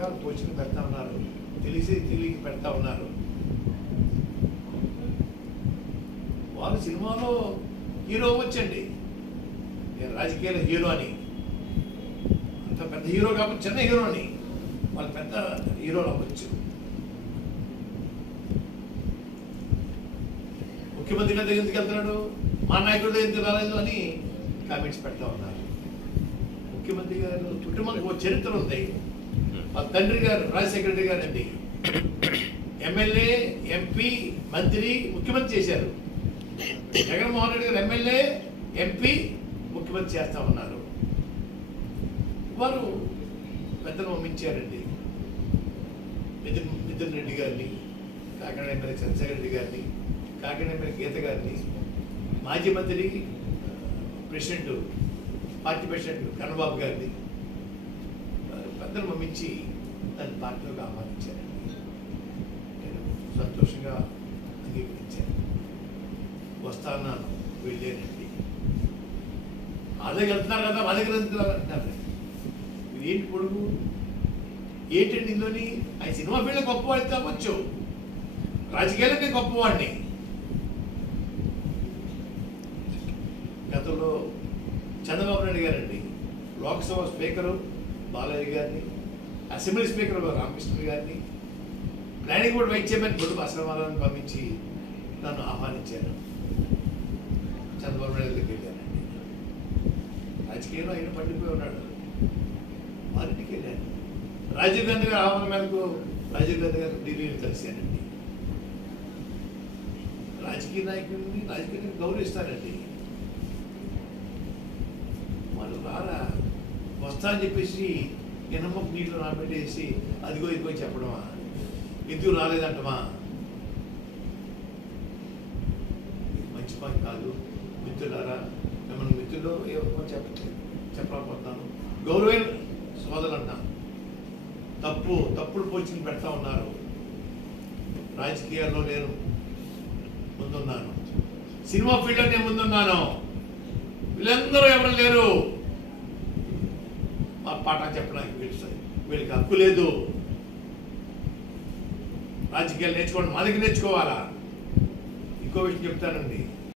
రకరకాల పోస్టులు పెడతా ఉన్నారు, తెలియక పెడతా ఉన్నారు. వాళ్ళు సినిమాలో హీరో అవ్వచ్చండి, నేను రాజకీయాల హీరో అని, అంత పెద్ద హీరో కాబట్టి చిన్న హీరో అని, వాళ్ళు పెద్ద హీరోలు అవ్వచ్చు. ముఖ్యమంత్రి గారి దగ్గర ఎందుకు వెళ్తున్నాడు, మా నాయకుడి దగ్గర ఎందుకు రాలేదు అని కామెంట్స్ పెడతా ఉన్నారు. ముఖ్యమంత్రి గారు కుటుంబానికి ఒక చరిత్ర ఉంది. మా తండ్రి గారు రాజశేఖర రెడ్డి గారు అండి ఎమ్మెల్యే, ఎంపీ, మంత్రి, ముఖ్యమంత్రి చేశారు. జగన్మోహన్ రెడ్డి గారు ఎమ్మెల్యే, ఎంపీ, ముఖ్యమంత్రి చేస్తా ఉన్నారు. వారు పెద్దలు పంపించారండి. మిథున్ రెడ్డి గారిని, కాకినాడ ఎమ్మెల్యే చంద్రశేఖర రెడ్డి గారిని, కాకినాడ ఎమ్మెల్యే గీత గారిని, మాజీ మంత్రి ప్రెసిడెంట్, పార్టీ ప్రెసిడెంట్ కన్నబాబు గారిని పెద్దలు పంపించి దాన్ని పార్టీలోకి ఆహ్వానించారండి. నేను సంతోషంగా అంగీకరించాను. వస్తాను, వెళ్ళానండి. అదే వెళ్తున్నారు కదా, మా దగ్గర అంటున్నారు. ఏంటి పొడుగు, ఏంటండి ఇందులోని? ఆయన సినిమా ఫీల్డ్ గొప్పవాడి కావచ్చు, రాజకీయాలకే గొప్పవాడిని. గతంలో చంద్రబాబు నాయుడు గారండి లోక్సభ స్పీకరు బాలయ్య గారిని, అసెంబ్లీ స్పీకర్ రామకృష్ణ గారిని, ప్లానింగ్ బోర్డు వైస్ చైర్మన్ బొడ్డు అసలమారాన్ని పంపించి నన్ను ఆహ్వానించారు. చంద్రబాబు నాయుడు దగ్గరికి వెళ్ళానండి. రాజకీయంలో ఆయన పడిపోయి ఉన్నాడు, వారింటికి వెళ్ళాను. రాజీవ్ గాంధీ గారి ఆహ్వానం మేరకు రాజీవ్ గాంధీ గారు ఢిల్లీని కలిశానండి. రాజకీయ నాయకుడిని రాజకీయాన్ని గౌరవిస్తారండి. వాళ్ళు రారా, వస్తా అని చెప్పేసి ఎనమ్మకు నీటిలో నాపెట్టేసి అదిగో ఇదిగో చెప్పడమా, ఎందుకు రాలేదంటమా, మంచి పని కాదు. మిత్రులారా, మిమ్మల్ని మిత్రులు ఏమో చెప్పలేకపోతున్నాను. గౌరవైన సోదరులు అంటాను. తప్పుడు పోస్టింగ్ పెడతా ఉన్నారు. రాజకీయాల్లో నేను ముందున్నాను, సినిమా ఫీల్డ్లో నేను ముందున్నాను. వీళ్ళందరూ ఎవరు లేరు మా పాఠ చెప్పడానికి. వీళ్ళకి హక్కు లేదు. రాజకీయాలు నేర్చుకోవడం మా దగ్గర నేర్చుకోవాలా. ఇంకో విషయం చెప్తానండి,